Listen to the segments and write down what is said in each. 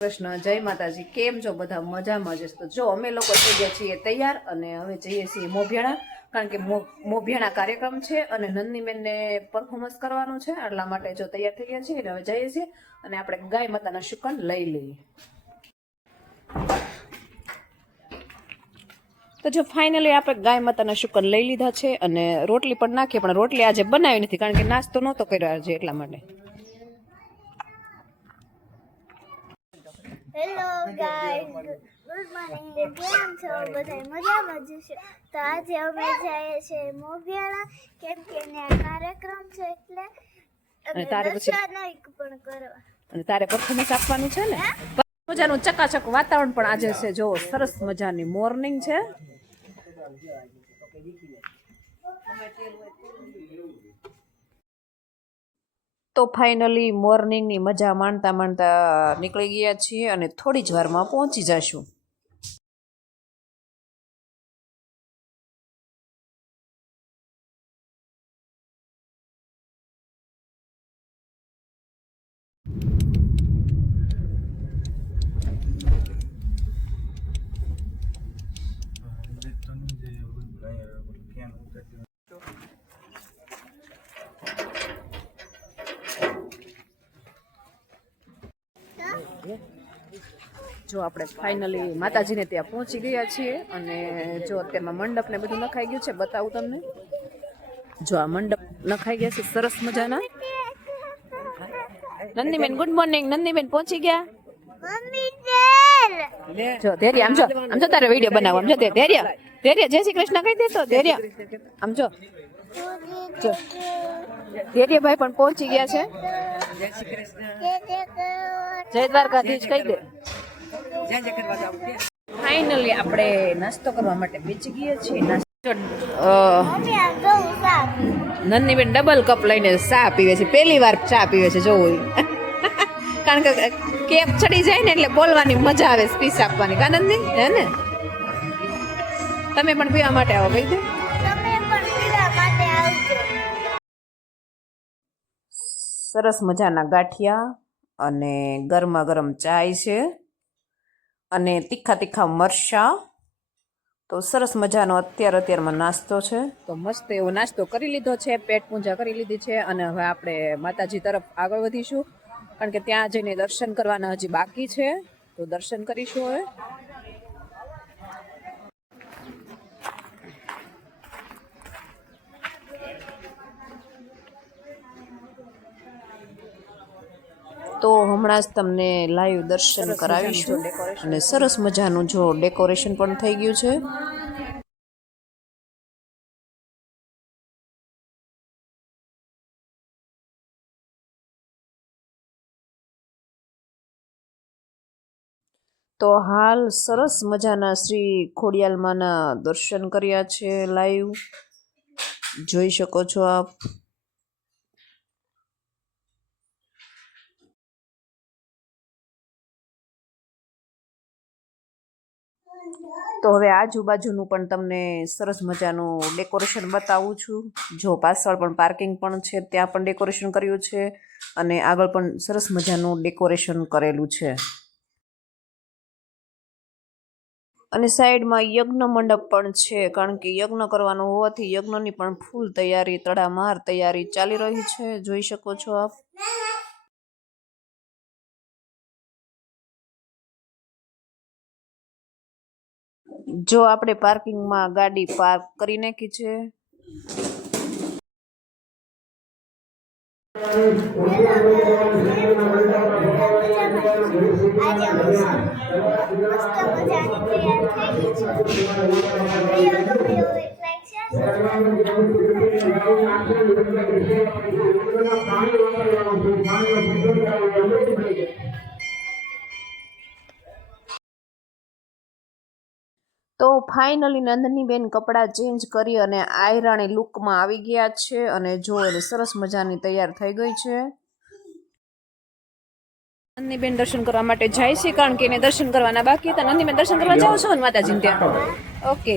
કૃષ્ણ જય માતાજી કેમ છો બધા મજામાં જ તો જો અમે લોકો થઈ ગયા છીએ તૈયાર અને હવે જઈએ છીએ મોભિયાણા કારણ કે મોભિયાણા કાર્યક્રમ છે અને નંદનીબેનને પરફોર્મન્સ કરવાનું છે એટલા માટે જો તૈયાર થઈ ગયા છીએ હવે જઈએ છીએ અને આપણે ગાય માતાના શુકન લઈ લઈએ તો જો ફાઇનલી આપણે ગાય માતાના શુકન લઈ લીધા છે અને રોટલી પણ નાખીએ પણ રોટલી આજે બનાવી નથી કારણ કે નાસ્તો નહોતો કર્યો આજે એટલા માટે હેલો ગાઈસ ગુડ મોર્નિંગ કેમ છો બધા મજામાં જ છો તો આજે અમે જઈએ છીએ મોભિયાણા કેમ કે ત્યાં કાર્યક્રમ છે એટલે અને તારે પછી પણ કરવા અને તારે પરફોર્મન્સ આપવાનું છે ને મજાનું ચકાચક વાતાવરણ પણ આજે છે જો સરસ મજાની મોર્નિંગ છે તો ફાઇનલી મોર્નિંગની મજા માણતા માણતા નીકળી ગયા છીએ અને થોડી જ વારમાં પહોંચી જશું જો આપણે ફાઇનલી માતાજીને ત્યાં પહોંચી ગયા છીએ અને જો તેમાં મંડપ ને બધું નખાઈ ગયું છે બતાવું તમને જો આ મંડપ નખાઈ ગયા છે સરસ મજાના નંદીબેન ગુડ મોર્નિંગ નંદીબેન પહોંચી ગયા જો ધૈર્ય આમ જો તારે વિડીયો બનાવો આમ જો ધૈર્ય જય શ્રી કૃષ્ણ કહી દેતો ધૈર્ય આમ જો ધૈર્યભાઈ પણ પહોંચી ગયા છે જય દ્વારકાધીશ કહી દે ફાઇનલી આપણે નાસ્તો કરવા માટે બેસી ગયા છીએ નંદનીબેન ડબલ કપ લઈને ચા પીવે છે પહેલી વાર ચા પીવે છે જોવું કારણ કે કેપ ચડી જાય ને એટલે બોલવાની મજા આવે સ્પીચ આપવાની કાનંદી હે ને તમે પણ પીવા માટે આવો કહી દે સરસ મજાના ગાંઠિયા અને ગરમા ગરમ ચાય છે અને તીખા તીખા મરચાં તો સરસ મજાનો અત્યારમાં નાસ્તો છે તો મસ્ત એવો નાસ્તો કરી લીધો છે પેટ પૂજા કરી લીધી છે અને હવે આપણે માતાજી તરફ આગળ વધીશું કારણ કે ત્યાં જઈને દર્શન કરવાના હજી બાકી છે તો દર્શન કરીશું હવે તો હમણાં જ તમને લાઈવ દર્શન કરાવીશું અને સરસ મજાનું જો ડેકોરેશન પણ થઈ ગયું છે તો હાલ સરસ મજાના શ્રી ખોડિયાલમાના દર્શન કર્યા છે લાઈવ જોઈ શકો છો આપ તો હવે આજુબાજુનું પણ તમને સરસ મજાનું ડેકોરેશન બતાવું છું જો પાછળ પણ પાર્કિંગ પણ છે ત્યાં પણ ડેકોરેશન કર્યું છે અને આગળ પણ સરસ મજાનું ડેકોરેશન કરેલું છે અને સાઈડમાં યજ્ઞ મંડપ પણ છે કારણ કે યજ્ઞ કરવાનો હોવાથી યજ્ઞની પણ ફૂલ તૈયારી તડામાર તૈયારી ચાલી રહી છે જોઈ શકો છો આપ જો આપણે પાર્કિંગમાં ગાડી પાર્ક કરી નાખી છે તો ફાઇનલી નંદનીબેન કપડાં ચેન્જ કરી અને આયરાણી લુકમાં આવી ગયા છે અને જો એને સરસ મજાની તૈયાર થઈ ગઈ છે નંદનીબેન દર્શન કરવા માટે જાય છે કારણ કે એને દર્શન કરવાના બાકી હતા નંદનીબેન દર્શન કરવા જાઓ છો ને માતાજીને ત્યાં ઓકે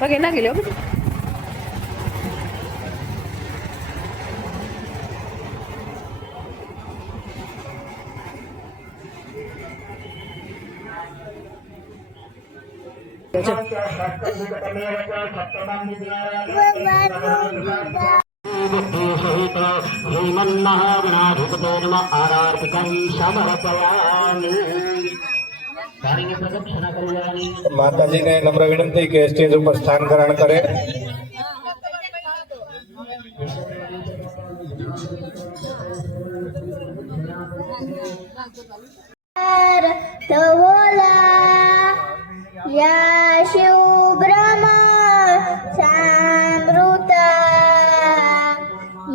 પગે નાખી લો માતાજીને નમ્ર વિનંતી કે સ્ટેજ ઉપર સ્થાન ગ્રહણ કરે. તવોલા યા શિવ બ્રહ્મ સામૃતા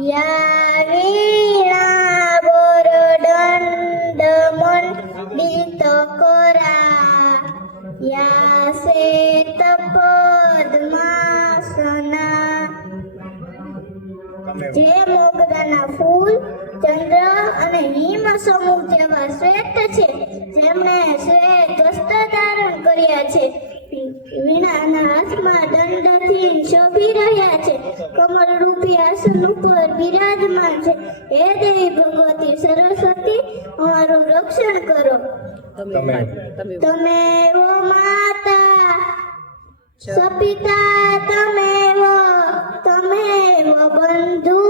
યા વીણા બોરદંડ મંડિત કરા યા શ્વેત પદ્માસના. જે મોગરાના ફૂલ, ચંદ્ર અને હિમ સમૂહ જેવા શ્વેત છે, જેમણે શ્વેત વસ્ત્ર ધારણ કર્યા છે, વીણાના હાથમાં દંડથી શોભી રહ્યા છે, કમળ રૂપી આસન ઉપર બિરાજમાન છે. હે દેવી ભગવતી સરસ્વતી, અમારું રક્ષણ કરો. તમે વો માતા સપિતા, તમે વો બંધુ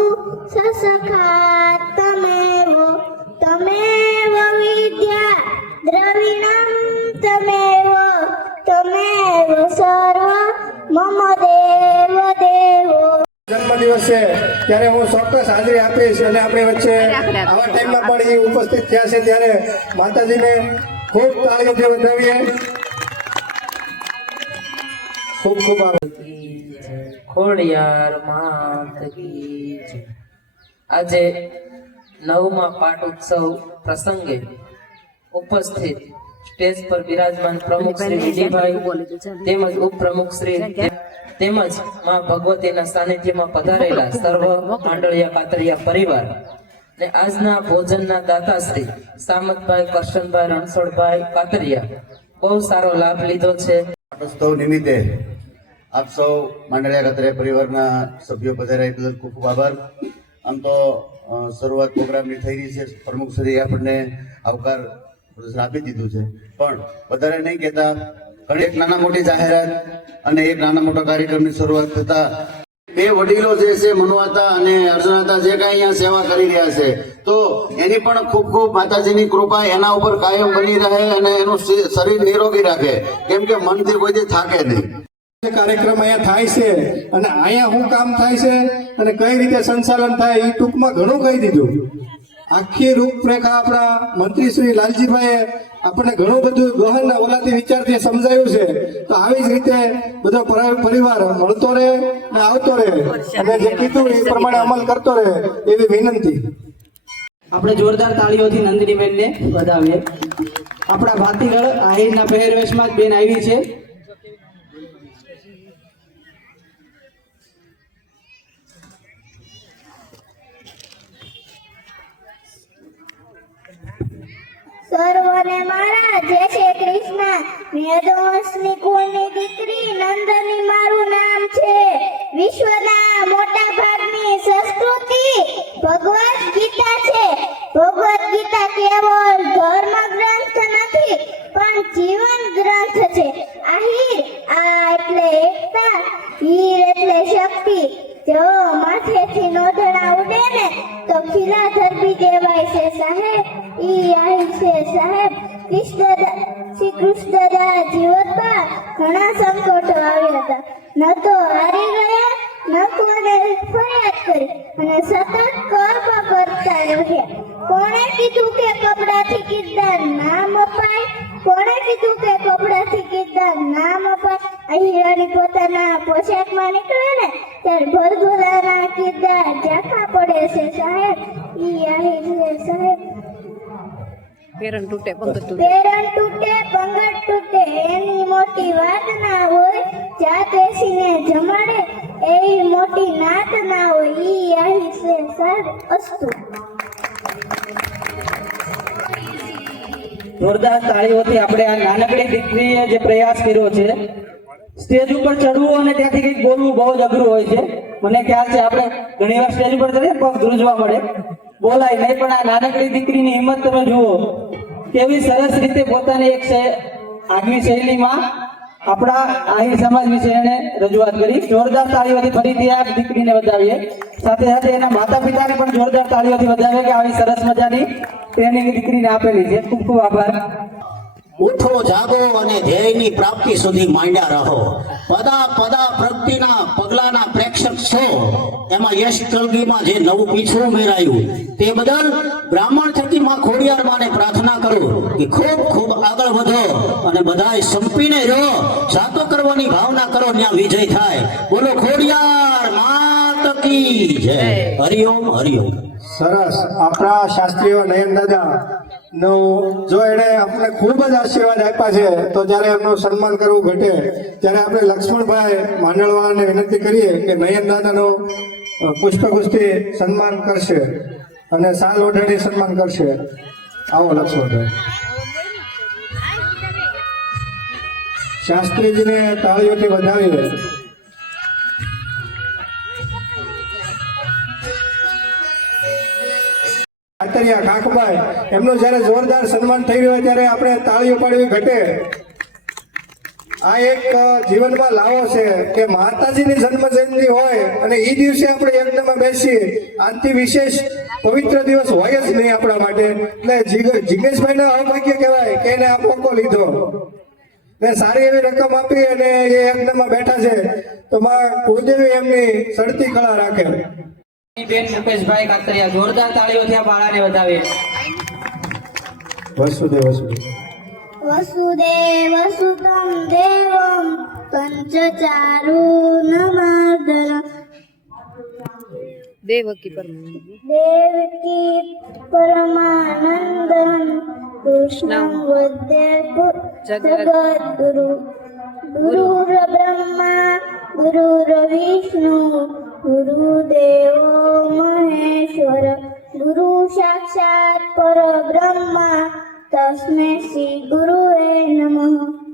સસખા, તમે વો વિદ્યા દ્રવિણમ, તમે વો સર્વ મમ દેવ દેવો. જન્મદિવસ છે ત્યારે હું ચોક્કસ હાજરી આપીશ અને આપણી વચ્ચે આવા ટાઈમમાં પણ એ ઉપસ્થિત થયા છે ત્યારે માતાજીને ખૂબ તાળીઓથી વધાવીએ. ખૂબ ખૂબ આભાર. ખોડિયાર માત કી જય. આજે 9મા પાટ ઉત્સવ પ્રસંગે ઉપસ્થિત સ્ટેજ પર બિરાજમાન પ્રમુખ શ્રી વિજયભાઈ તેમજ ઉપપ્રમુખ શ્રી તેમજ માં ભગવતીના સાનિધ્યમાં પધારેલા સર્વ માંડળિયા કાતરિયા પરિવાર ને આજના ભોજનના દાતાશ્રી સામતભાઈ કરશનભાઈ રણછોડભાઈ કાતરિયા બહુ સારો લાભ લીધો છે. પાટોત્સવ નિમિત્તે આપ સૌ માંડળિયા કાતરિયા પરિવારના સભ્યો પધાર્યા બદલ ખૂબ ખૂબ આભાર. આમ તો શરૂઆત પ્રોગ્રામની થઈ રહી છે, પ્રમુખશ્રીએ આપણને આવકાર આપી દીધું છે, પણ વધારે નહીં કહેતા એક નાના મોટી જાહેરાત અને એક નાના મોટા કાર્યક્રમની શરૂઆત થતા બે વડીલો જે છે મનુઆતા અને અર્જુનાતા જે કાંઈ અહીંયા સેવા કરી રહ્યા છે, તો એની પણ ખૂબ ખૂબ માતાજીની કૃપા એના ઉપર કાયમ બની રહે અને એનું શરીર નિરોગી રાખે, કેમ કે મનથી કોઈથી થાકે નહીં. કાર્યક્રમ અહીંયા થાય છે અને અહીંયા શું કામ થાય છે અને કઈ રીતે સંચાલન થાય એ ટૂંકમાં ઘણું કહી દીધું. આખી રૂપરેખા આપણા મંત્રી શ્રી લાલજીભાઈએ આપણને ઘણું બધું ગહન ઓલાથી વિચારથી સમજાયું છે. તો આવી જ રીતે બધો પરિવાર મળતો રહે અને આવતો રહે અને જે કીધું એ પ્રમાણે અમલ કરતો રહે એવી વિનંતી. આપણે જોરદાર તાળીઓથી નંદનીબેનને વધાવીએ. આપણા ભાતીગળ આહિરના પહેરવેશમાં જ બેન આવી છે. સર્વને મારા જય શ્રી કૃષ્ણ. મેદવંશની કુળની દીકરી નંદની મારું નામ છે. વિશ્વના મોટા ભાગની સંસ્કૃતિ ભગવદ ગીતા છે. ભગવદ ગીતા કેવળ ધર્મ ગ્રંથ નથી પણ જીવન ગ્રંથ છે. આહિર આ એટલે એકતા, હીર એટલે શક્તિ. જો માથેથી નોંધણા ઉડે ને તો ખીલા ધરબી દેવાય છે સાહેબ. ઈ આહિર છે સાહેબ. શ્રી કૃષ્ણદાસ જીવનમાં ઘણા સંકટો આવ્યા હતા. ન તો હારી ગયા, ન કોને ફરિયાદ કરી અને સતત કર્મ કરતા રહ્યા. કોણે કીધું કે કપડાથી કિરદાર નામ અપાય? કોણે કીધું કે કપડાથી કિરદાર નામ અપાય? અહિરાણી પોતાના પોશાકમાં નીકળે ને ત્યારે ભરભરાના કિરદાર ઝાંખા પડે છે સાહેબ. ઈ આહિર છે સાહેબ. પેરણ તૂટે પંગત તૂટે એની મોટી વાત ના હોય. જાત બેસીને જમાડે એવી મોટી નાત ના હોય. ઈ આહિર છે સાહેબ. અસ્તુ. જોરદાર તાળીઓથી આપણે આ નાનકડી દીકરીએ જે પ્રયાસ કર્યો છે, સ્ટેજ ઉપર ચડવું અને ત્યાંથી કંઈક બોલવું બહુ જ અઘરું હોય છે. મને ખ્યાલ છે આપણે ઘણી વાર સ્ટેજ ઉપર ચડીએ પગ ધ્રુજવા મળે, બોલાય નહીં, પણ આ નાનકડી દીકરીની હિંમત તમે જુઓ કેવી સરસ રીતે પોતાની એક આગવી શૈલીમાં આપણા આહિર સમાજ વિશે એને રજૂઆત કરી. જોરદાર તાળીઓથી ફરીથી આ દીકરીને વધાવીએ. સાથે સાથે એના માતા પિતાને પણ જોરદાર તાળીઓથી વધાવીએ કે આવી સરસ મજાની ટ્રેનિંગ દીકરીને આપેલી છે. ખૂબ ખૂબ આભાર. ઉઠો જાગો અને ધ્યેયની પ્રાપ્તિ સુધી માંડ્યા રહો. પદા પ્રગતિના પગલાના પ્રેક્ષક છો. એમાં યશ કલગીમાં જે નવું પીછું મેરાયું તે બદલ બ્રાહ્મણ થકી માં ખોડિયાર માને પ્રાર્થના કરું કે ખૂબ ખૂબ આગળ વધો અને બધાય સંપીને રહો. જાતો કરવાની ભાવના કરો, ત્યાં વિજય થાય. બોલો ખોડિયાર માત કી જય. હરિઓમ હરિઓમ. સરસ. આપણા શાસ્ત્રીઓ નયન દાદા નો જો એને આપણે ખૂબ જ આશીર્વાદ આપ્યા છે, તો જ્યારે એમનું સન્માન કરવું ઘટે ત્યારે આપણે લક્ષ્મણભાઈ માંડળવાળાને વિનંતી કરીએ કે નયન દાદાનો પુષ્પગુચ્છથી સન્માન કરશે અને સાલ ઓઢાડી સન્માન કરશે. આવો લક્ષ્મણભાઈ. શાસ્ત્રીજીને તાળીઓથી વધાવીએ. કાતરિયા કાકભાઈ એમનું જ્યારે જોરદાર સન્માન થઈ રહ્યું હોય ત્યારે આપણે તાળીઓ પાડવી ઘટે. આ એક જીવનમાં લાવો છે કે માતાજીની જન્મ જયંતિ હોય અને એ દિવસે આપણે યજ્ઞમાં બેસીએ. આનાથી વિશેષ પવિત્ર દિવસ હોય જ નહીં આપણા માટે. એટલે જિગ્નેશભાઈના અભાગ્ય કહેવાય કે એને આ મોકો લીધો ને સારી એવી રકમ આપી અને એ યજ્ઞમાં બેઠા છે. તો માં કુળદેવી એમની સડતી કળા રાખે. બેન મુકેશભાઈ કાતરિયા જોરદાર તાળીઓથી આ બાળાને વધાવીએ. વસુદેવ વસુદેવ. વસુદેવ સુતમ દેવમ પંચચારુણમાર્દન દેવકી દેવકી પરમાનંદન કૃષ્ણં વદ્ય જગદ્ગુરુ ગુરુર બ્રહ્મા ગુરુર વિષ્ણુ ગુરુદેવો મહેશ્વર ગુરુ સાક્ષાત પરબ્રહ્મા તસ્મૈ શ્રી ગુરુએ નમઃ.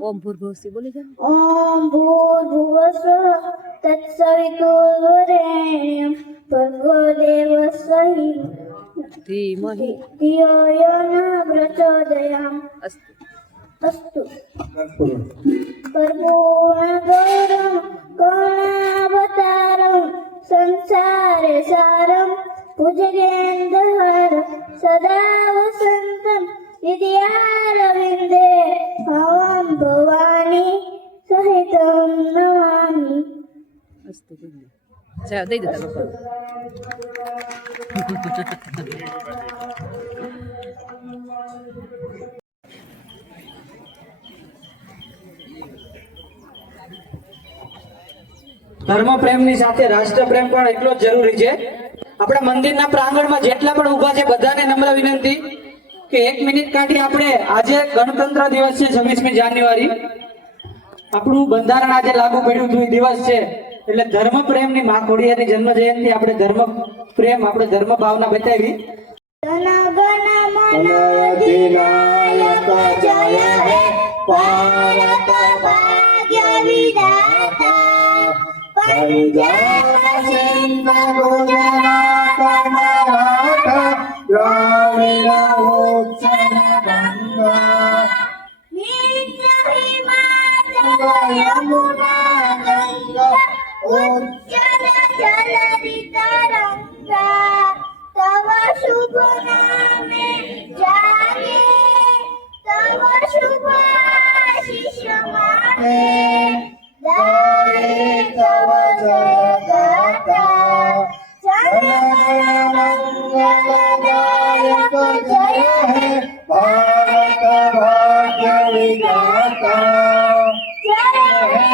ઓમ ભૂર્ભુવસ્સુઃ બોલી જાઓ. ઓમ ભૂર્ભુવસ્સુઃ તત્સવિતુર્વરેણ્યં ભર્ગો દેવસ્ય ધીમહિ ધિયો યો ન પ્રચોદયાત. અસ્તુ. કર્પૂરગૌરમ કરુણાવતારમ સંસારે સારમ ભુજગેન્દ્રહર સદા વસંતમ વિદ્યારવિંદે હવં ભવાની સહિતં નમામિ. અસ્તુ. ચા દઈ દેતા લોકો. ધર્મ પ્રેમની સાથે રાષ્ટ્ર પ્રેમ પણ એટલો જ જરૂરી છે. આપણા મંદિરના પ્રાંગણમાં જેટલા પણ ઊભા છે બધાને નમ્ર વિનંતી કે 1 મિનિટ કાઢી આપણે આજે ગણતંત્ર દિવસ છે 26મી જાન્યુઆરી. આપણું બંધારણ આજે લાગુ પડ્યું હતું એ દિવસ છે. એટલે ધર્મ પ્રેમની માં ખોડિયારની જન્મ જયંતિ આપણે ધર્મ પ્રેમ આપણે ધર્મ ભાવના બતાવી. જન ગણ મન અધિનાયક જય હે ભારત ભાગ્ય વિધાતા પંજાબ સિંધ ગુજરાત મરાઠા દ્રાવિડ ઉત્કળ ગંગા વિંધ્ય હિમાચલ યમુના ગંગા ઉચ્ચલ જલધિ તરંગા तव शुभ नामे जागे तव शुभ आशीष मागे गाए तव जय गाथा जन मंगलदायक जय हे भारत भाग्य विधाता जय हे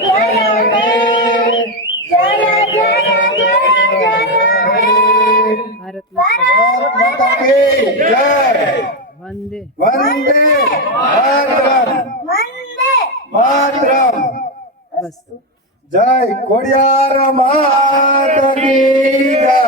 जय हे जय जय जय जय ભારત ભારત માતા કી જય. વંદે વંદે માતરમ. वंदे માતરમ. બસ. જય ખોડિયાર માત કી જય.